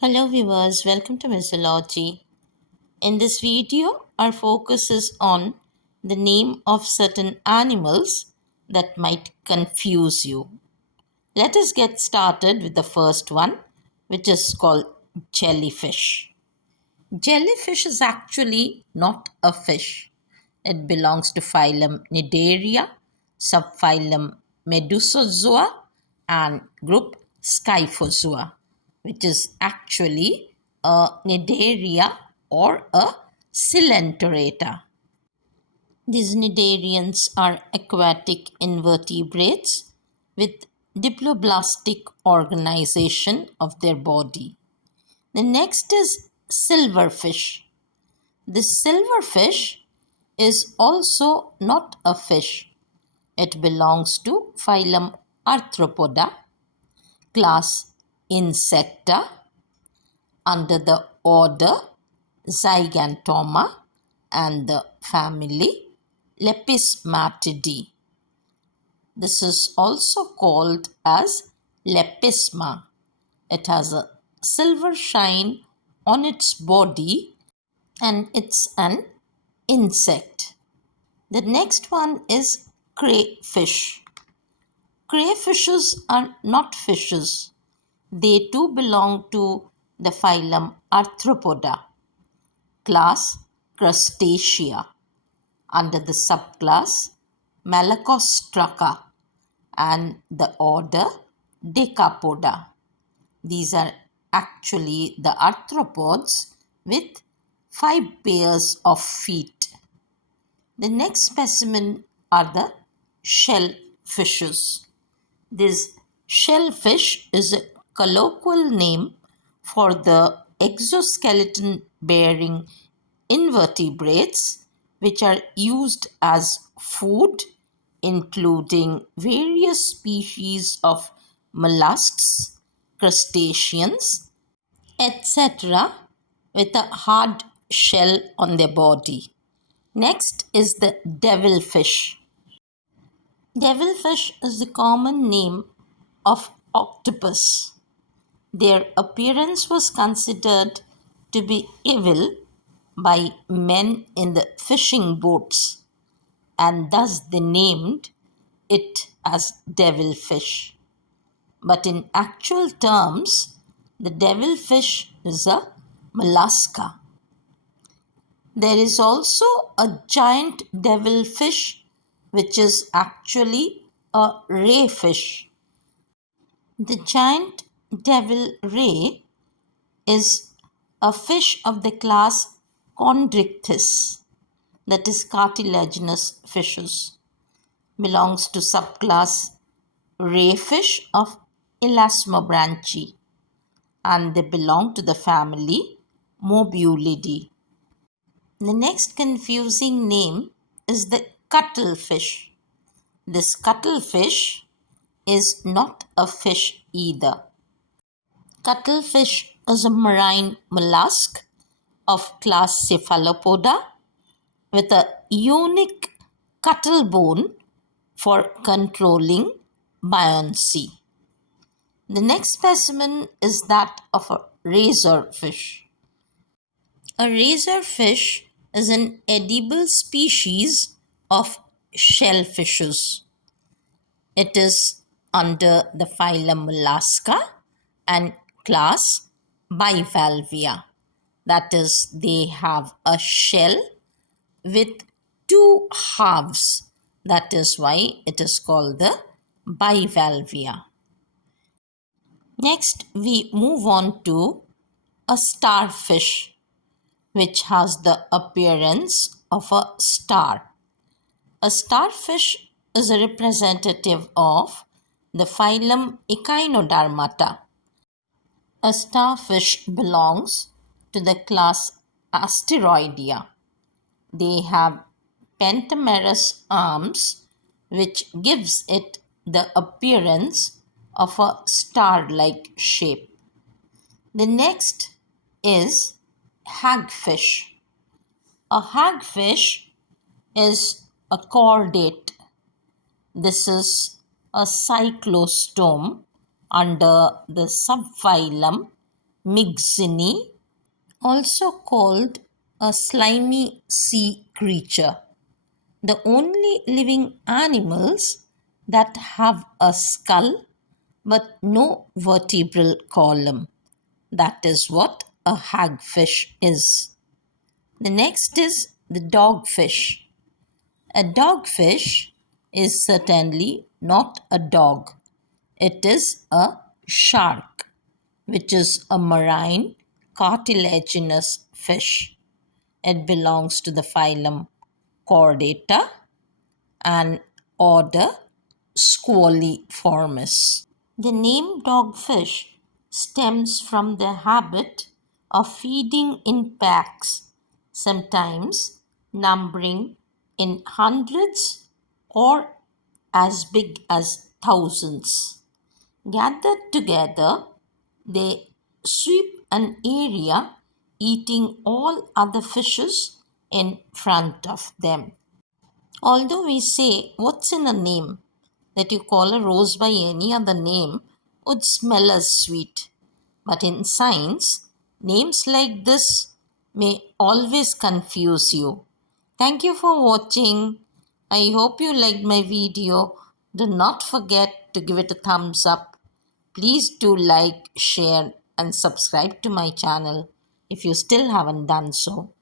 Hello viewers, welcome to Zoology. In this video, our focus is on the name of certain animals that might confuse you. Let us get started with the first one, which is called jellyfish. Jellyfish is actually not a fish. It belongs to phylum Cnidaria, subphylum Medusozoa, and group Scyphozoa, which is actually a Cnidaria or a Coelenterata. These cnidarians are aquatic invertebrates with diploblastic organization of their body. The next is silverfish. The silverfish is also not a fish. It belongs to phylum Arthropoda, class Insecta, under the order Zygantoma and the family Lepismatidae. This is also called as Lepisma. It has a silver shine on its body and it's an insect. The next one is crayfish. Crayfishes are not fishes. They too belong to the phylum Arthropoda, class Crustacea, under the subclass Malacostraca and the order Decapoda. These are actually the arthropods with 5 pairs of feet. The next specimen are the shellfishes. This shellfish is a colloquial name for the exoskeleton bearing invertebrates which are used as food, including various species of mollusks, crustaceans, etc., with a hard shell on their body. Next is the devilfish. Devilfish is the common name of octopus. Their appearance was considered to be evil by men in the fishing boats, and thus they named it as devilfish. But in actual terms, the devilfish is a mollusca. There is also a giant devilfish, which is actually a ray fish. The giant devil ray is a fish of the class Chondrichthyes, that is cartilaginous fishes, belongs to subclass rayfish of Elasmobranchi, and they belong to the family Mobulidae. The next confusing name is the cuttlefish. This cuttlefish is not a fish either. Cuttlefish is a marine mollusk of class Cephalopoda with a unique cuttle bone for controlling buoyancy. The next specimen is that of a razor fish. A razor fish is an edible species of shellfishes. It is under the phylum Mollusca and class Bivalvia. That is, they have a shell with two halves. That is why it is called the Bivalvia. Next, we move on to a starfish, which has the appearance of a star. A starfish is a representative of the phylum Echinodermata. A starfish belongs to the class Asteroidea. They have pentamerous arms, which gives it the appearance of a star-like shape. The next is hagfish. A hagfish is a chordate. This is a cyclostome under the subphylum Migzini, also called a slimy sea creature, the only living animals that have a skull but no vertebral column. That is what a hagfish is. The next is the dogfish. A dogfish is certainly not a dog. It is a shark, which is a marine cartilaginous fish. It belongs to the phylum Chordata and order Squaliformis. The name dogfish stems from their habit of feeding in packs, sometimes numbering in hundreds or as big as thousands. Gathered together, they sweep an area, eating all other fishes in front of them. Although we say, what's in a name? That you call a rose by any other name would smell as sweet. But in science, names like this may always confuse you. Thank you for watching. I hope you liked my video. Do not forget to give it a thumbs up. Please do like, share, and subscribe to my channel if you still haven't done so.